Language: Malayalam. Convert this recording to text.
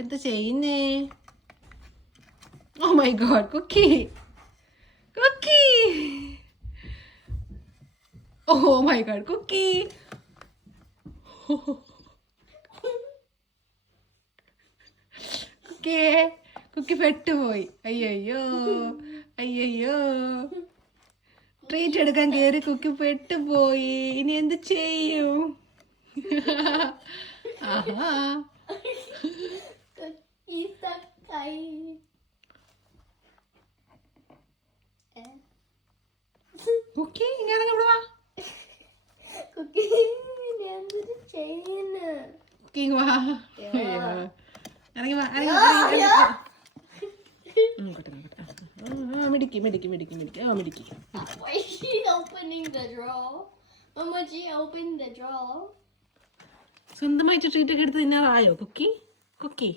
എന്താ ചെയ്യുന്നേ? Oh my god, cookie cookie. Oh my god, cookie. കുക്കിയെ, കുക്കി പെട്ടുപോയി. അയ്യോ അയ്യോ, ട്രീറ്റ് എടുക്കാൻ കയറി കുക്കി പെട്ടുപോയി. ഇനി എന്ത് ചെയ്യും? ആഹാ, കുക്കി ഇങ്ങനെ ഇവിടെ വാ. കുക്കി വാ. ഇറങ്ങി വാ, മിടിക്കി മിടിക്കി മിടിക്കി മിടിക്കി. ആ മിടിക്കി. സ്വന്തമായിട്ട് ട്രീറ്റ് ഒക്കെ എടുത്ത് തിന്നാറായോ കുക്കി? കുക്കി